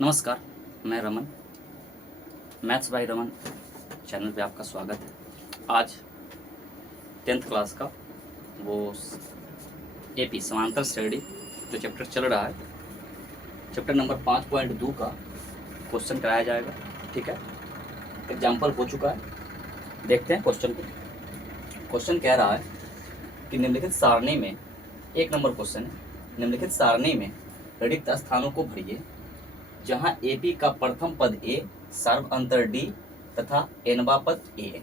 नमस्कार, मैं Raman, maths by Raman channel पे आपका स्वागत है। आज 10th क्लास का वो एपी समांतर श्रेणी जो चैप्टर चल रहा है, चैप्टर नंबर 5.2 का क्वेश्चन कराया जाएगा। ठीक है, एग्जाम्पल हो चुका है, देखते हैं क्वेश्चन को। क्वेश्चन कह रहा है कि निम्नलिखित सारणी में, एक नंबर क्वेश्चन है, निम्नलिखित सारणी में रिक्त स्थानों को भरिए जहां एपी का प्रथम पद ए, सर्व अंतर डी तथा एनवा पद ए एन है।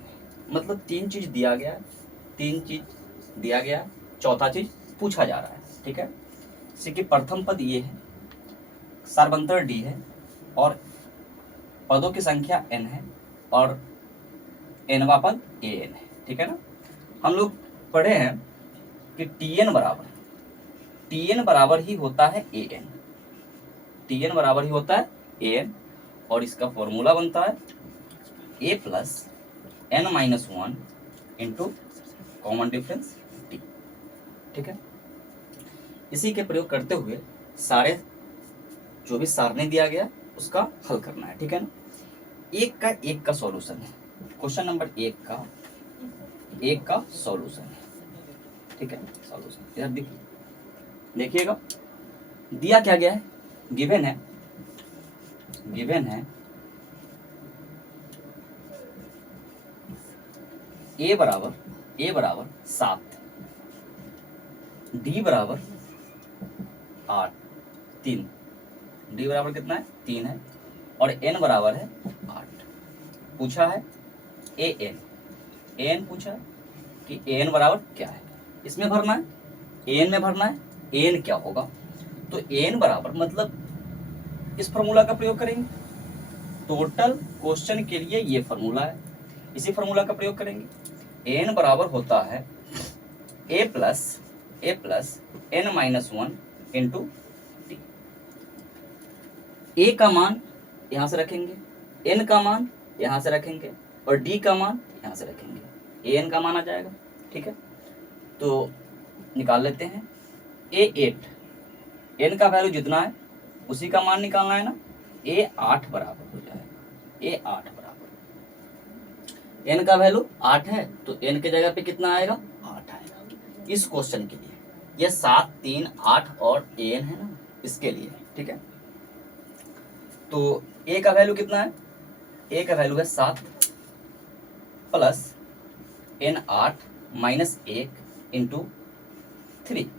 मतलब तीन चीज दिया गया है, चौथा चीज पूछा जा रहा है। ठीक है, जैसे कि प्रथम पद ये है, सर्वांतर डी है और पदों की संख्या n है और एनवा पद ए एन है। ठीक है ना, हम लोग पढ़े हैं कि टी एन बराबर ही होता है ए एन, टी एन बराबर ही होता है ए एन, और इसका फॉर्मूला बनता है a plus n minus one into common difference t. ठीक है, इसी के प्रयोग करते हुए सारे जो भी सारणी दिया गया उसका हल करना है। ठीक है ना, एक का सॉल्यूशन है, क्वेश्चन नंबर एक का सॉल्यूशन है। ठीक है, सॉल्यूशन इधर देखिएगा, दिया क्या गया है, गिवन है ए बराबर 7, डी बराबर 8, 3, डी बराबर कितना है 3 है, और एन बराबर है 8। पूछा है ए एन पूछा है कि एन बराबर क्या है, इसमें भरना है, एन में भरना है, एन क्या होगा। तो एन बराबर मतलब इस फॉर्मूला का प्रयोग करेंगे, टोटल क्वेश्चन के लिए ये फॉर्मूला है, इसी फॉर्मूला का प्रयोग करेंगे। एन बराबर होता है a plus n minus one into t. A का मान यहां से रखेंगे, एन का मान यहां से रखेंगे और डी का मान यहां से रखेंगे, ए एन का मान आ जाएगा। ठीक है, तो निकाल लेते हैं ए8, एन का वैल्यू जितना है उसी का मान निकालना है ना, ए8 बराबर हो जाएगा, ए8 बराबर, एन का वैल्यू 8 है तो एन के जगह पे कितना आएगा 8 आएगा। इस क्वेश्चन के लिए ये 7, 3, 8 और एन है ना, इसके लिए। ठीक है, तो ए का वैल्यू कितना है, ए का वैल्यू है 7 plus n 8 minus 1 into 3।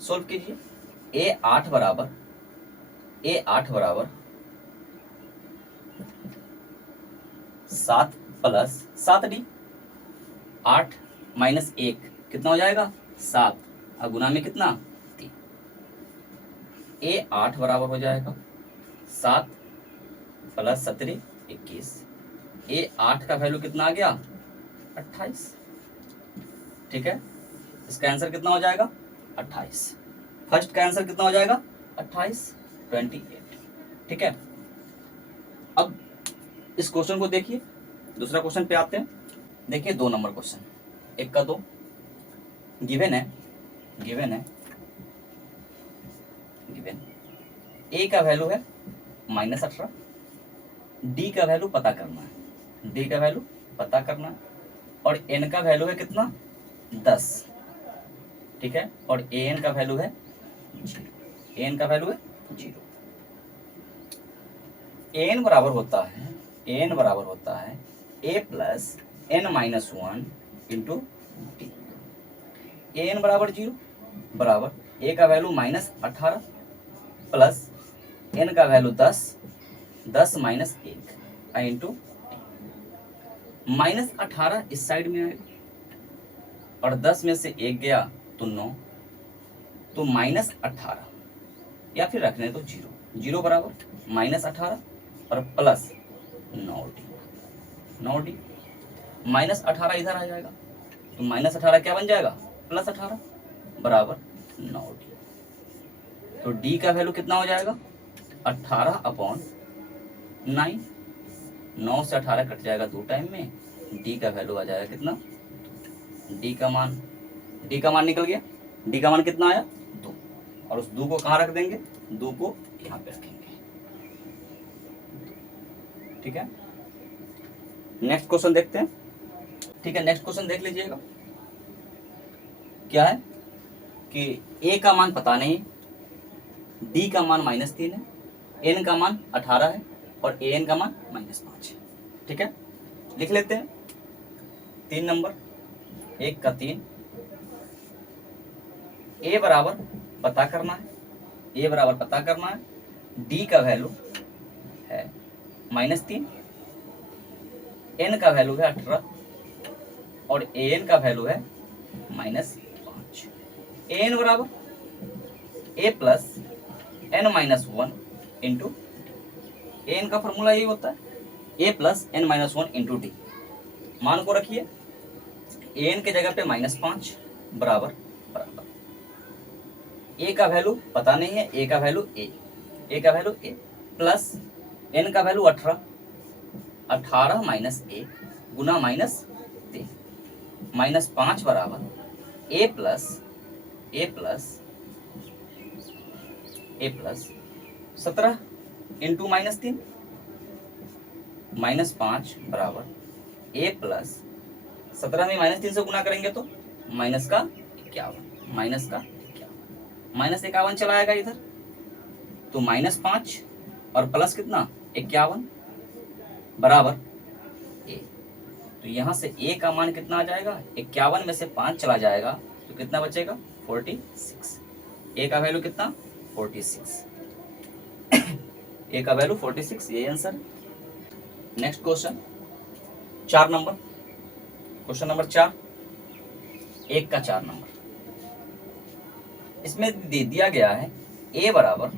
Solve कीजिए, ए8 बराबर 7 प्लस 7 डी, 8 माइनस 1 कितना हो जाएगा 7, और गुना में कितना 3। ए8 बराबर हो जाएगा 7 प्लस 17 21। ए8 का वैल्यू कितना आ गया 28। ठीक है, इसका आंसर कितना हो जाएगा 28। फर्स्ट का आंसर कितना हो जाएगा 28, 28। ठीक है, अब इस क्वेश्चन को देखिए, दूसरा क्वेश्चन पे आते हैं। देखिए 2 नंबर क्वेश्चन, 1 का 2, गिवन है ए का वैल्यू है -18, डी का वैल्यू पता करना है, और एन का वैल्यू है कितना 10। ठीक है, और ए एन का वैल्यू है 0, एन का वैल्यू है 0। एन बराबर होता है a plus n minus one into d. N बराबर 0 बराबर ए का वैल्यू -18 प्लस एन का वैल्यू 10 माइनस 1 इंटू डी। -18 इस साइड में आएगा और 10 में से 1 गया तो 9, तो -18, या फिर रखने तो 0 बराबर -18 और प्लस 9डी, -18 इधर आ जाएगा तो -18 क्या बन जाएगा +18 बराबर 9डी। तो डी का वैल्यू कितना हो जाएगा 18/9, 9 से 18 कट जाएगा 2 टाइम में, डी का वैल्यू आ जाएगा कितना, डी का मान निकल गया, डी का मान कितना आया 2, और उस 2 को कहाँ रख देंगे, 2 को यहाँ पे रखेंगे। ठीक है, नेक्स्ट क्वेश्चन देखते हैं। ठीक है, नेक्स्ट क्वेश्चन देख लीजिएगा। क्या है कि ए का मान पता नहीं, डी का मान -3 है, एन का मान 18 है और ए एन का मान -5 है। ठीक है, लिख लेते हैं। 3 नंबर, 1 का 3, ए बराबर पता करना है, ए बराबर पता करना है, डी का वैल्यू है -3, एन का वैल्यू है 18 और ए एन का वैल्यू है -5। ए एन बराबर ए plus N -1 into, A N का फॉर्मूला यही होता है a plus N -1 into D. मान को रखिए, ए एन के जगह पे -5 बराबर बराबर, ए का वैल्यू पता नहीं है, ए का वैल्यू ए का वैल्यू ए प्लस एन का वैल्यू 18 माइनस 1 गुना -3 -5 बराबर ए प्लस 17 इंटू -3 -5 बराबर ए प्लस 17 में -3 से गुना करेंगे तो -51 चला आएगा इधर, तो -5 और प्लस कितना 51 बराबर ए। तो यहाँ से ए का मान कितना आ जाएगा, 51 में से 5 चला जाएगा तो कितना बचेगा 46। ए का वैल्यू कितना 46, ए का वैल्यू 46, ये answer. Next question 4 number, question number 4, 1 का 4 नंबर। इसमें दे दिया गया है ए बराबर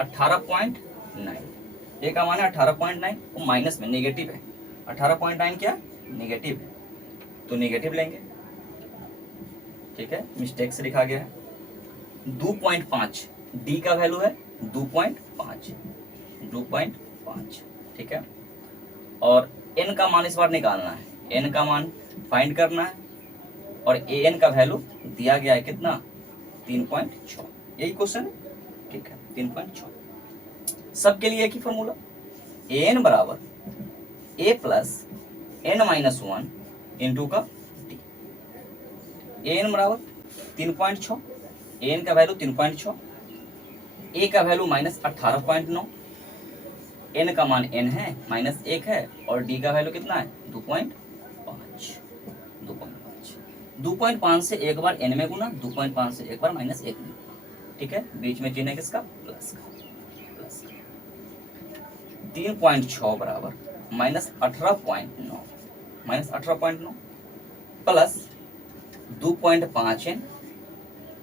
18.9, ए का मान है 18.9, वो माइनस में नेगेटिव है, 18.9 क्या नेगेटिव है, तो नेगेटिव लेंगे। ठीक है, मिस्टेक से लिखा गया है। 2.5 डी का वैल्यू है 2.5, ठीक है, और एन का मान इस बार निकालना है, एन का मान फाइंड करना है और ए एन का वैल्यू दिया गया है कितना 3.6, यही क्वेश्चन है। ठीक है, 3.6 सबके लिए एक ही फॉर्मूला, ए एन बराबर ए प्लस एन -1 इंटू का डी। ए एन बराबर 3.6, ए एन का वैल्यू 3.6, ए का वैल्यू -18.9, एन का मान एन है -1 है और डी का वैल्यू कितना है 2.5। 2.5 से एक बार एन में गुना, 2.5 से एक बार -1 में गुना। ठीक है, बीच में चिन्ह है किसका प्लस का। 3.6 बराबर -18.9 प्लस 2.5 एन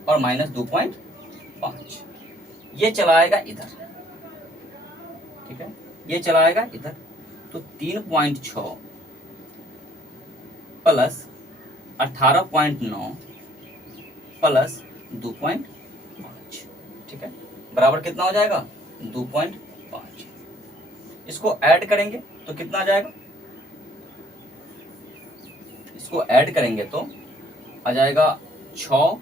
और -2.5, ये चलाएगा इधर। ठीक है, ये चलाएगा इधर, तो 3.6 प्लस 18.9 प्लस 2.5, ठीक है, बराबर कितना हो जाएगा 2.5। इसको ऐड करेंगे तो कितना आ जाएगा, इसको ऐड करेंगे तो आ जाएगा 6,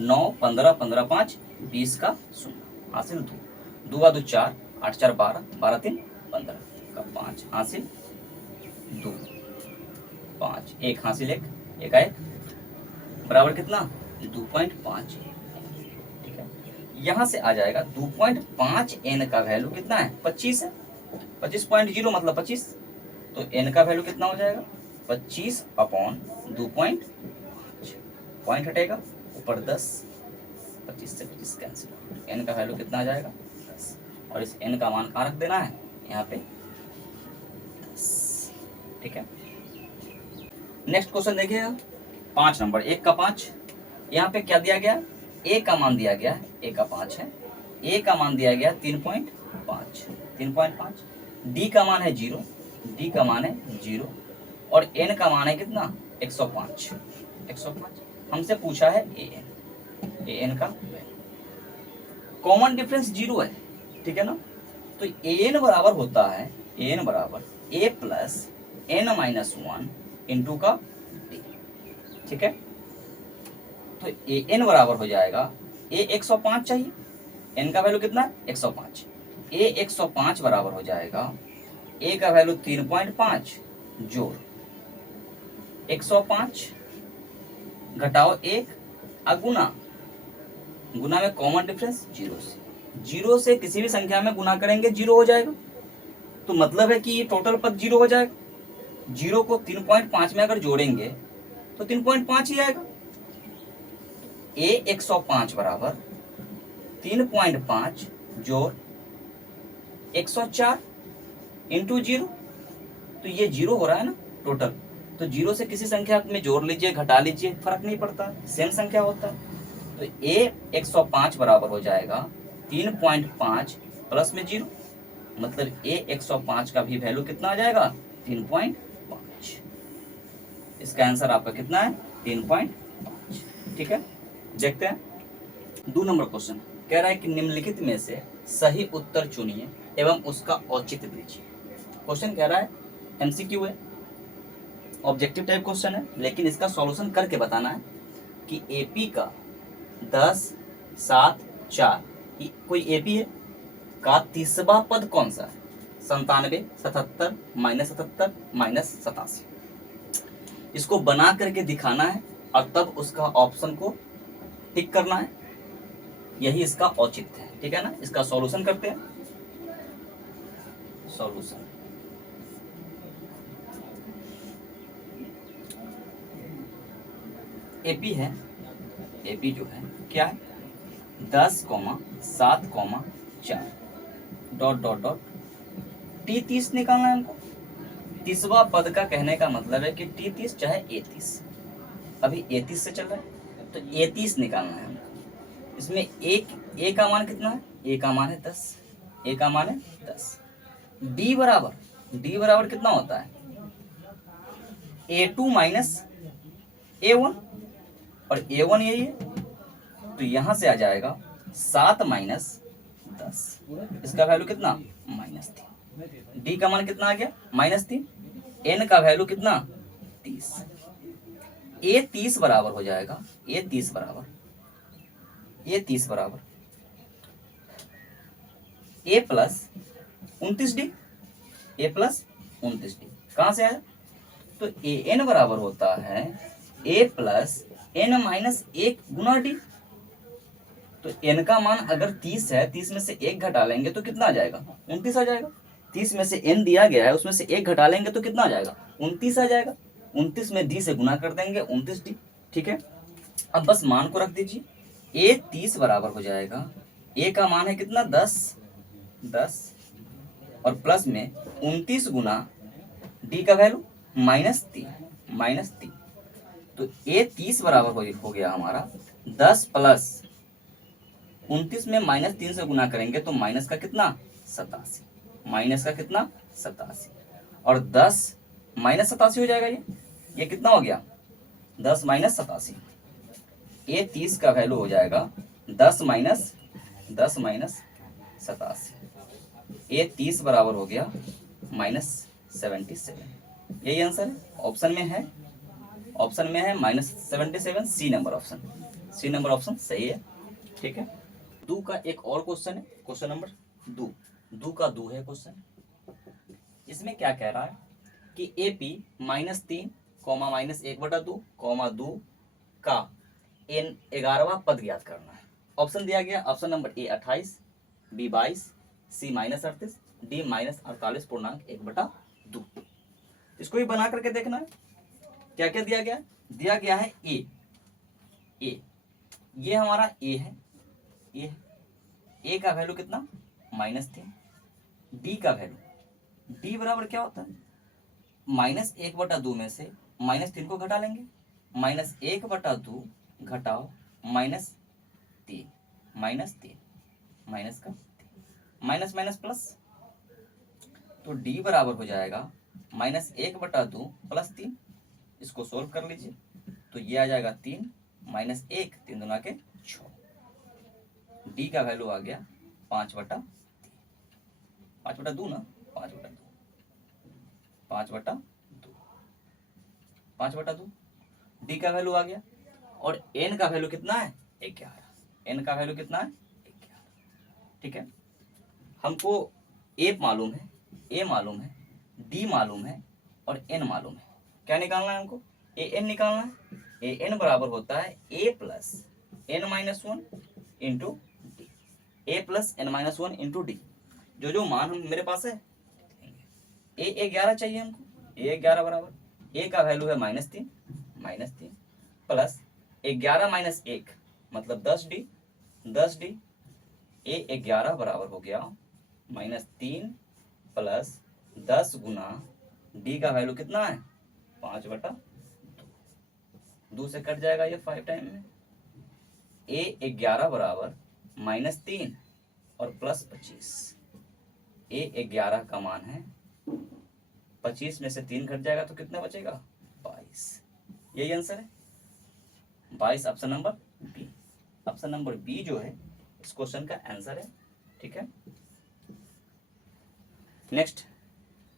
9, 15, 15, 5, 20 का 0 हासिल 2, 2 2 4, 8 4 12, 12 3 15 का 5 हासिल 2, 5 1 हासिल 1 1 बराबर कितना 2.5। ठीक है, यहां से आ जाएगा 2.5 एन का वैल्यू कितना है 25 है, 25.0 मतलब 25, तो एन का वैल्यू कितना हो जाएगा 25/2.5, पॉइंट हटेगा ऊपर 10, 25 से 25 कैंसिल, एन का वैल्यू कितना आ जाएगा 10, और इस एन का मान कहाँ रख देना है यहाँ पे 10। ठीक है, नेक्स्ट क्वेश्चन देखिएगा 5 नंबर, 1 का 5। यहाँ पे क्या दिया गया, ए का मान दिया गया है, ए का 5 है, ए का मान दिया गया 3.5, डी का मान है 0, डी का मान है 0 और एन का मान है कितना 105। हमसे पूछा है ए एन का कॉमन डिफरेंस 0 है। ठीक है ना, तो ए एन बराबर होता है, ए एन बराबर ए प्लस एन -1 इंटू का डी। ठीक है, तो ए एन बराबर हो जाएगा, ए 105 चाहिए, एन का वैल्यू कितना है 105, ए 105 बराबर हो जाएगा ए का वैल्यू 3.5 जोड़ 105 घटाओ 1 गुना गुना में कॉमन डिफरेंस 0 से किसी भी संख्या में गुना करेंगे 0 हो जाएगा। तो मतलब है कि ये टोटल पद 0 हो जाएगा। 0 को 3.5 में अगर जोड़ेंगे तो 3.5 ही आएगा। ए 105 बराबर 3.5 जोड़ 104 इंटू 0, तो ये 0 हो रहा है ना टोटल। तो 0 से किसी संख्या में जोड़ लीजिए घटा लीजिए फर्क नहीं पड़ता, सेम संख्या होता है। तो ए 105 बराबर हो जाएगा 3.5 प्लस में 0, मतलब ए 105 का भी वैल्यू कितना आ जाएगा 3.5। इसका आंसर आपका कितना है 3.5। ठीक है, देखते हैं 2 नंबर क्वेश्चन। कह रहा है कि निम्नलिखित में से सही उत्तर चुनिए एवं उसका औचित्य दीजिए। क्वेश्चन कह रहा है एमसीक्यू है, ऑब्जेक्टिव टाइप क्वेश्चन है, लेकिन इसका सॉल्यूशन करके बताना है कि एपी का 10, 7, 4 कोई एपी है का तीसरा पद कौन सा है? 97, 77, -77, -87। इसको बना करके दिखाना है और तब उसका ऑप्शन को टिक करना है। यही इसका औचित्य है। ठीक है ना, इसका सॉल्यूशन करते हैं। सॉल्यूशन एपी है, एपी जो है क्या है 10, 7, 4 डॉट डॉट डॉट टी 30 निकालना है हमको। तीसवा पद का कहने का मतलब है कि टी 30 चाहे ए 30, अभी ए 30 से चल रहा है तो ए 30 निकालना है हमको। इसमें एक ए का मान कितना है? ए का मान है 10, ए का मान है 10। डी बराबर कितना होता है? A2 माइनस A1, और A1 यही है तो यहां से आ जाएगा 7 माइनस 10। इसका वैल्यू कितना? -3। डी का मान कितना आ गया? -3। एन का वैल्यू कितना? 30। ए 30 बराबर हो जाएगा, ए 30 बराबर ए प्लस 29D, ए प्लस 29D कहां से आया? तो ए एन बराबर होता है a plus n minus 1 Guna D. तो एन का मान अगर 30 है, 30 में से 1 घटा लेंगे तो कितना आ जाएगा? 29 आ जाएगा। 30 में से एन दिया गया है, उसमें से 1 घटा लेंगे तो कितना आ जाएगा? 29 आ जाएगा। 29 में डी से गुना कर देंगे 29D। ठीक है, अब बस मान को रख दीजिए। ए 30 बराबर हो जाएगा, ए का मान है कितना? 10 और प्लस में 29 गुना डी का वैल्यू -3। तो ए 30 बराबर हो गया हमारा 10 प्लस 29 में -3 से गुना करेंगे तो माइनस का कितना? 87। माइनस का कितना? 87 और 10 -87 हो जाएगा। ये कितना हो गया? 10 - 87। ए 30 का वैल्यू हो जाएगा 10 माइनस 87। ए 30 बराबर हो गया -77। यही आंसर है। ऑप्शन में है -77। सी नंबर ऑप्शन सही है। ठीक है, दो का एक और क्वेश्चन है, क्वेश्चन नंबर 2 का 2 है क्वेश्चन। इसमें क्या कह रहा है कि एपी -3, -1/2, 2 का एन 11वां पद ज्ञात करना है। ऑप्शन दिया गया, option number A 28, B 22, C -38, D -48.1/2। इसको भी बना करके देखना है। क्या क्या दिया गया है ए ये हमारा ए है, ए का वैल्यू कितना? -3। डी का वैल्यू, डी बराबर क्या होता है? -1/2 में से -3 को घटा लेंगे। -1/2 घटाओ -3, माइनस का माइनस माइनस प्लस, तो डी बराबर हो जाएगा -1/2 + 3। इसको सोल्व कर लीजिए तो ये आ जाएगा 3 - 1, 3 दूना के 6। डी का वैल्यू आ गया 5/2 ना, 5/2 डी का वैल्यू आ गया। और एन का वैल्यू कितना है? 11। एन का वैल्यू कितना है? 11। ठीक है, हमको ए मालूम है डी मालूम है और एन मालूम है। क्या निकालना है हमको? ए एन निकालना है। ए एन बराबर होता है a plus n minus one into d, a plus n minus one into d. जो मान हम मेरे पास है, ए 11 चाहिए हमको। ए 11 बराबर ए का वैल्यू है -3 प्लस 11 माइनस 1 मतलब 10D, 10D। ए 11 बराबर हो गया -3 प्लस 10 गुना डी का वैल्यू कितना है 5/2, 2 से कट जाएगा ये 5 टाइम में। ए 11 बराबर -3 और प्लस 25। ए 11 का मान है 25 में से 3 घट जाएगा तो कितना बचेगा 22। यही आंसर है 22, option number B. Option number B जो है इस क्वेश्चन का आंसर है। ठीक है, नेक्स्ट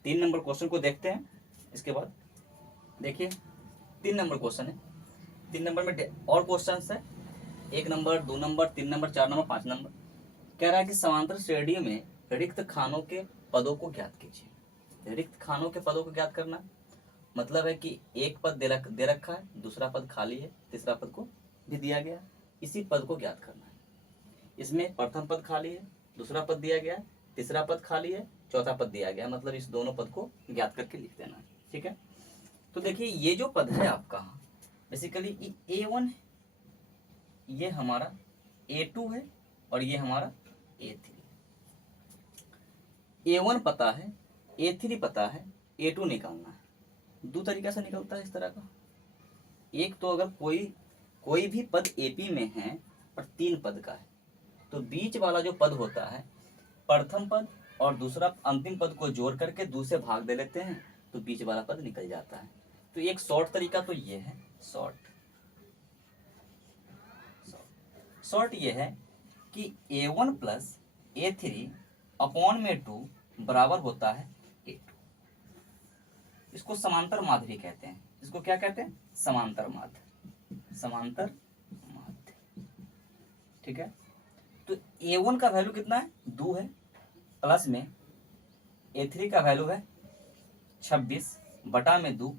3 नंबर क्वेश्चन को देखते हैं। इसके बाद देखिए 3 नंबर क्वेश्चन है। 3 नंबर में और क्वेश्चन है, 1 number, 2 number, 3 number, 4 number, 5 number. कह रहा है कि समांतर श्रेणी में रिक्त खानों के पदों को ज्ञात कीजिए। रिक्त खानों के पदों को ज्ञात करना मतलब है कि एक पद दे रखा है, दूसरा पद खाली है, तीसरा पद को भी दिया गया, इसी पद को ज्ञात करना है। इसमें प्रथम पद खाली है, दूसरा पद दिया गया, तीसरा पद खाली है, चौथा पद दिया गया, मतलब इस दोनों पद को ज्ञात करके लिख देना है। ठीक है, तो देखिए ये जो पद है आपका बेसिकली A1 है, ये हमारा A2 है और ये हमारा A3। A1 पता है, A3 पता है, A2 निकालना है। 2 तरीका से निकलता है इस तरह का। एक तो अगर कोई भी पद AP में है और 3 पद का है तो बीच वाला जो पद होता है प्रथम पद और दूसरा अंतिम पद को जोड़ करके 2 से भाग दे लेते हैं तो बीच वाला पद निकल जाता है। तो एक शॉर्ट तरीका तो ये है, शॉर्ट ये है कि A1 प्लस A3 अपॉन में 2 बराबर होता है A2। इसको समांतर माध्य भी कहते हैं। इसको क्या कहते हैं? समांतर माध्य, समांतर माध्य। ठीक है, तो A1 का वैल्यू कितना है 2 है, प्लस में A3 का वैल्यू है 26 बटा में 2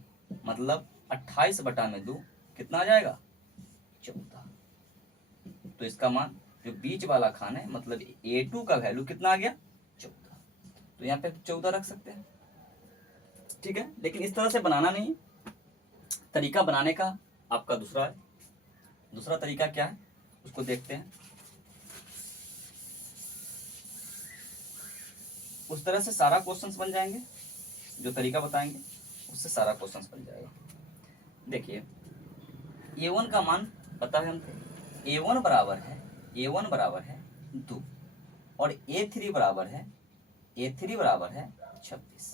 मतलब 28 बटा में 2 कितना आ जाएगा 14। तो इसका मान जो बीच वाला खान है मतलब A2 का वैल्यू कितना आ गया 14। तो यहाँ पे 14 रख सकते हैं। ठीक है, लेकिन इस तरह से बनाना नहीं है, तरीका बनाने का आपका दूसरा है। दूसरा तरीका क्या है उसको देखते हैं। उस तरह से सारा क्वेश्चंस बन जाएंगे, जो तरीका बताएंगे उससे सारा क्वेश्चंस बन जाएगा। देखिए A1 का मान पता है हमको, A1 बराबर है 2 और A3 बराबर है 26।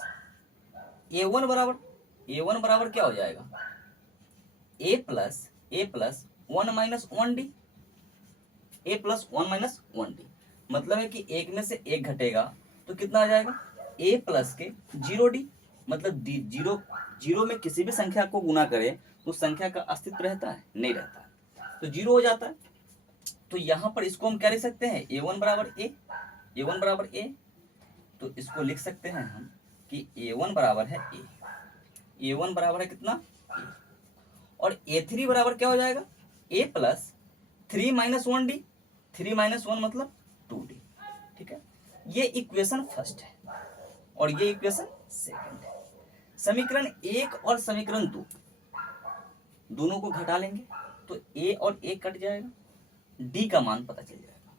A1 बराबर क्या हो जाएगा A plus 1 minus 1D, A plus 1 minus 1D मतलब है कि एक में से एक घटेगा तो कितना आ जाएगा A प्लस के 0D मतलब जीरो में किसी भी संख्या को गुना करे तो संख्या का अस्तित्व रहता है नहीं रहता, तो 0 हो जाता है। तो यहाँ पर इसको हम क्या लिख सकते हैं A1 बराबर A, तो इसको लिख सकते हैं हम कि A1 बराबर है A, A1 बराबर है कितना A, और A3 बराबर क्या हो जाएगा A plus 3 minus 1D, 3 minus 1 मतलब 2D। ठीक है, ये इक्वेशन फर्स्ट है और ये इक्वेशन सेकंड है। समीकरण 1 और समीकरण 2 दोनों को घटा लेंगे तो A और A कट जाएगा, D का मान पता चल जाएगा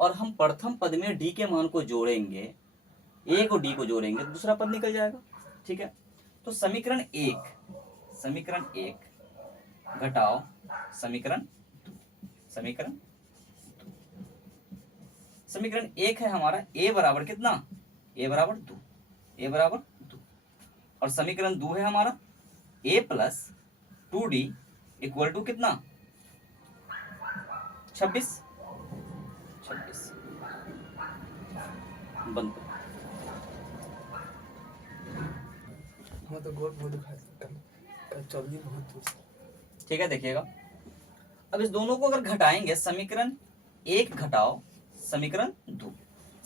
और हम प्रथम पद में D के मान को जोड़ेंगे, A को D को जोड़ेंगे तो दूसरा पद निकल जाएगा। ठीक है, तो समीकरण 1 घटाओ समीकरण 1 है हमारा A बराबर कितना A बराबर 2 और समीकरण 2 है हमारा A plus 2D equal to कितना 26 बंद। तो गोल बहुत जल्दी बहुत। ठीक है, देखिएगा अब इस दोनों को अगर घटाएंगे समीकरण 1 घटाओ समीकरण 2,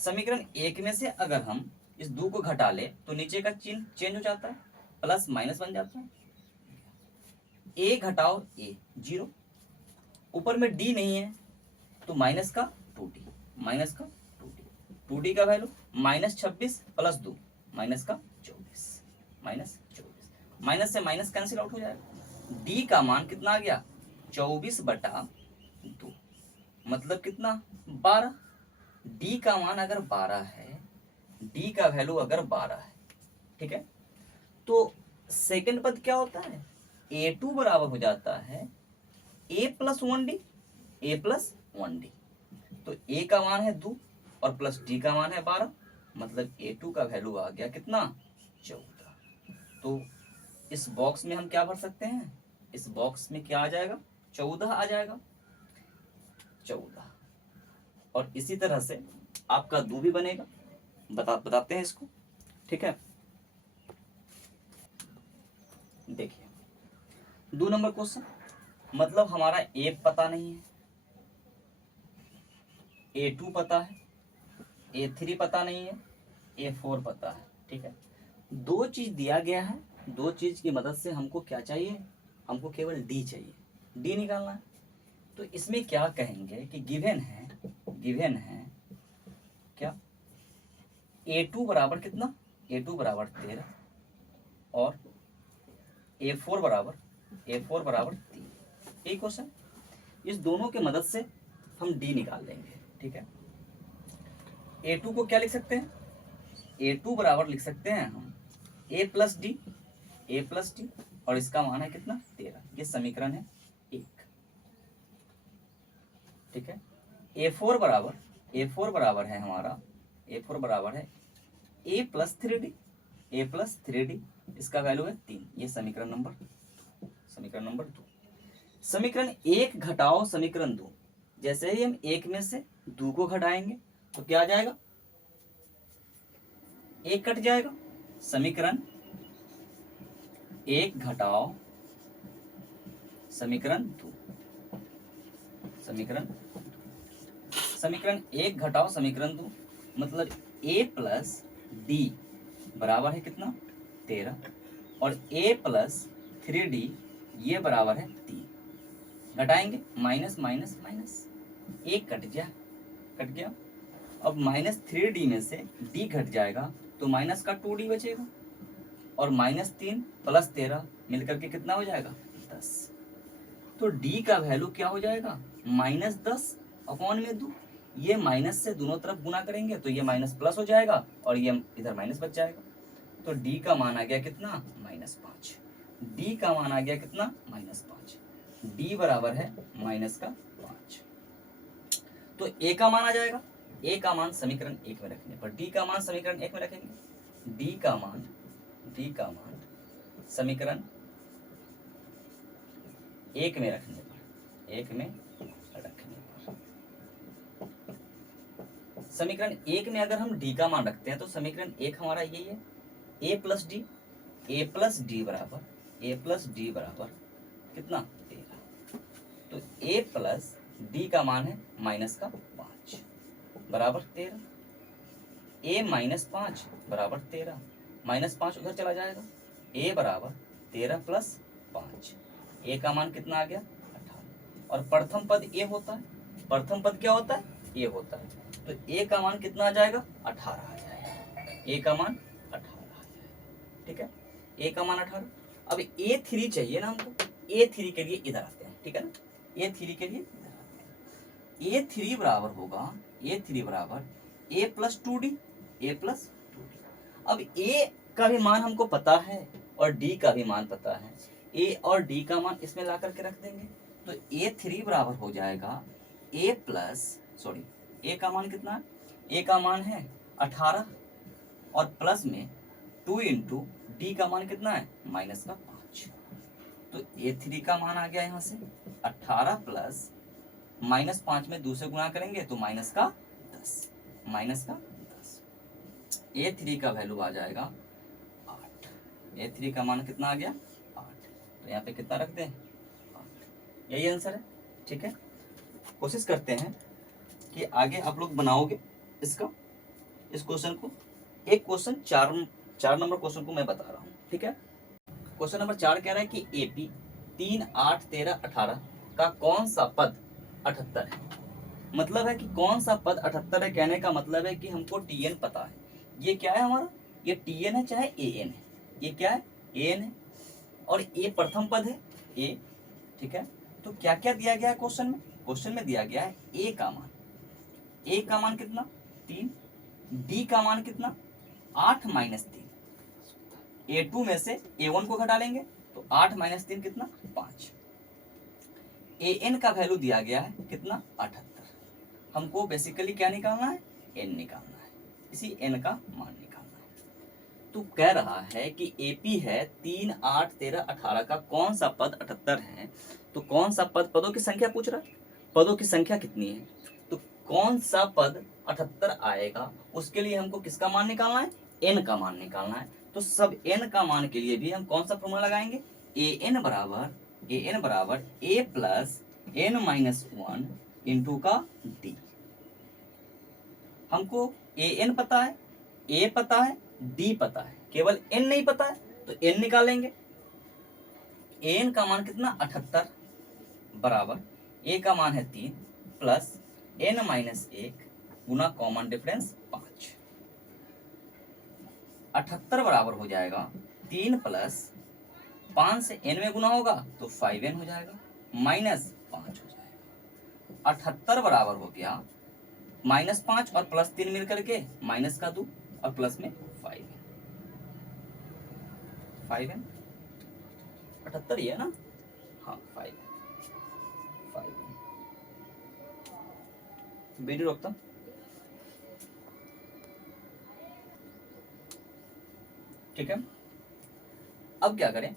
समीकरण 1 में से अगर हम इस 2 को घटा ले तो नीचे का चिन्ह चेंज हो जाता है, प्लस माइनस बन जाता है। ए घटाओ ए 0, ऊपर में डी नहीं है तो माइनस का 2d, माइनस का 2d, 2d का वैल्यू -26 प्लस 2 माइनस का 24, माइनस 24, माइनस से माइनस कैंसिल आउट हो जाएगा। डी का मान कितना आ गया 24/2, मतलब कितना 12। डी का मान अगर 12 है, डी का वैल्यू अगर 12 है, ठीक है, तो सेकंड पद क्या होता है a2 बराबर हो जाता है a+1d, a+1d। तो a का मान है 2 और प्लस d का मान है 12, मतलब a2 का वैल्यू आ गया कितना 14। तो इस बॉक्स में हम क्या भर सकते हैं, इस बॉक्स में क्या आ जाएगा 14 आ जाएगा, 14। और इसी तरह से आपका 2 भी बनेगा, बताते हैं इसको, ठीक है। देखिए 2 नंबर क्वेश्चन, मतलब हमारा a पता नहीं है, a2 पता है, a3 पता नहीं है, a4 पता है, ठीक है। 2 चीज दिया गया है, 2 चीज की मदद से हमको क्या चाहिए, हमको केवल d चाहिए, d निकालना है। तो इसमें क्या कहेंगे कि गिवन है क्या a2 बराबर कितना, a2 बराबर 13 और a4 बराबर 3। यही क्वेश्चन, इस दोनों के मदद से हम d निकाल लेंगे, ठीक है। a2 को क्या लिख सकते हैं, a2 बराबर लिख सकते हैं हम a प्लस डी और इसका मान है कितना 13, ये समीकरण है 1, ठीक है। a4 बराबर है हमारा, a4 बराबर है a प्लस 3d, इसका वैल्यू है 3, ये समीकरण नंबर 2। समीकरण 1 घटाओ समीकरण 2, जैसे ही हम 1 में से 2 को घटाएंगे तो क्या आ जाएगा, 1 कट जाएगा। समीकरण 1 घटाओ समीकरण 2, समीकरण 1 घटाओ समीकरण 2, मतलब a प्लस डी बराबर है कितना 13 और a प्लस 3d ये बराबर है 3। घटाएंगे माइनस माइनस माइनस, 1 कट गया। अब -3d में से d घट जाएगा तो माइनस का 2d बचेगा और -3 प्लस 13 मिलकर के कितना हो जाएगा 10। तो d का वैल्यू क्या हो जाएगा -10 अपॉन में 2, ये माइनस से दोनों तरफ गुना करेंगे तो ये माइनस प्लस हो जाएगा और ये इधर माइनस बच जाएगा। तो d का मान आ गया कितना -5, d का मान आ गया कितना -5, d बराबर है -5। तो a का मान आ जाएगा, a का मान समीकरण 1 में रखने पर, d का मान समीकरण 1 में रखेंगे, d का मान समीकरण 1 में रखने पर, समीकरण 1 में अगर हम d का मान रखते हैं तो समीकरण 1 हमारा यही है a प्लस डी बराबर कितना 13। तो a प्लस डी का मान है -5 बराबर 13, a -5 बराबर 13, -5 उधर चला जाएगा, a बराबर 13 प्लस 5, a का मान कितना आ गया 18। और प्रथम पद a होता है, प्रथम पद क्या होता है a होता है, तो a का मान कितना आ जाएगा 18 आ जाएगा, a का मान 18 आ जाएगा, ठीक है, a का मान 18। अब a3 चाहिए ना हमको, a3 के लिए इधर आते हैं, ठीक है ना, a3 के लिए इधर आते हैं। a3 बराबर होगा, a3 बराबर a प्लस 2d, अब a का भी मान हमको पता है और d का भी मान पता है, a और d का मान इसमें ला करके रख देंगे तो a3 बराबर हो जाएगा a का मान कितना है, a का मान है 18 और प्लस में 2 इंटू डी का मान कितना है -5। तो a3 का मान आ गया यहाँ से 18 प्लस -5 में 2 से गुणा करेंगे तो -10, a3 का वैल्यू आ जाएगा 8, a3 का मान कितना आ गया 8। तो यहाँ पे कितना रखते हैं 8, यही आंसर है, ठीक है। कोशिश करते हैं कि आगे आप लोग बनाओगे इसका, इस क्वेश्चन को, एक क्वेश्चन 4 नंबर क्वेश्चन को मैं बता रहा हूँ, ठीक है। क्वेश्चन नंबर 4 कह रहा है कि एपी 3, 8, 13, 18 का कौन सा पद 78 है। मतलब है कि कौन सा पद 78 है, कहने का मतलब है कि हमको टीएन पता है। ये क्या है हमारा, ये टीएन है चाहे एएन है, ये क्या है एएन है, और ए प्रथम पद है ए, ठीक है। तो क्या क्या दिया गया है क्वेश्चन में, क्वेश्चन में दिया गया है ए का मान, ए का मान कितना 3, डी का मान कितना 8 माइनस 3, A2 में से A1 को घटा लेंगे तो 8 माइनस 3 कितना 5, AN का वैल्यू दिया गया है कितना 78। हमको बेसिकली क्या निकालना है, N निकालना है, इसी N का मान निकालना है। तो कह रहा है कि AP है 3, 8, 13, 18 का कौन सा पद 78 है। तो कौन सा पद, पदों की संख्या पूछ रहा है, पदों की संख्या कितनी है, तो कौन सा पद 78 आएगा, उसके लिए हमको किसका मान निकालना है, N का मान निकालना है। तो सब n का मान के लिए भी हम कौन सा फॉर्मूला लगाएंगे, an बराबर a plus n minus 1 into का d। हमको an पता है, a पता है, d पता है, केवल n नहीं पता है, तो n निकालेंगे। an का मान कितना 78 बराबर a का मान है 3 प्लस n माइनस 1 गुना कॉमन डिफरेंस 5। 78 बराबर हो जाएगा 3 प्लस 5 से n में गुना होगा तो 5n हो जाएगा, माइनस 5 हो जाएगा। 78 बराबर हो गया -5 और +3 मिल करके माइनस का 2 और प्लस में 5n 78 ही है ना, हाँ 5n वीडियो रोकता हूं। ठीक है, अब क्या करें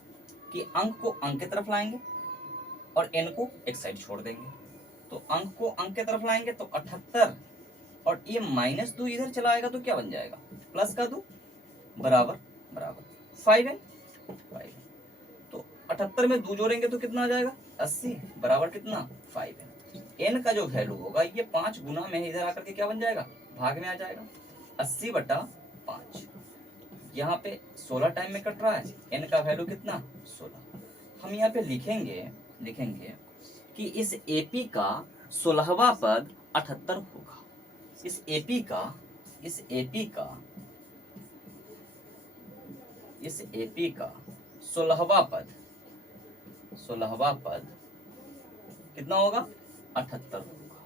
कि अंक को अंक की तरफ लाएंगे और n को एक साइड छोड़ देंगे। तो अंक को अंक की तरफ लाएंगे तो 78 और ये -2 इधर चला आएगा तो क्या बन जाएगा, प्लस का 2 बराबर 5n। तो 78 में 2 जोड़ेंगे तो कितना आ जाएगा 80 बराबर कितना 5n। n का जो वैल्यू होगा ये 5 गुना में इधर आकर के क्या बन जाएगा, भाग में आ जाएगा 80/5। यहाँ पे 16 टाइम में कट रहा है, n का वैल्यू कितना 16। हम यहाँ पे लिखेंगे कि इस AP का 16वां पद 78 होगा। इस AP का 16वां पद कितना होगा 78 होगा।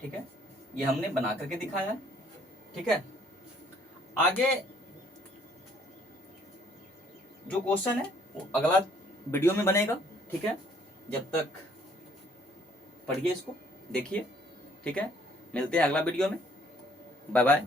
ठीक है, ये हमने बना करके दिखाया है। ठीक है, आगे जो क्वेश्चन है वो अगला वीडियो में बनेगा। ठीक है, जब तक पढ़िए इसको, देखिए। ठीक है, मिलते हैं अगला वीडियो में। Bye bye.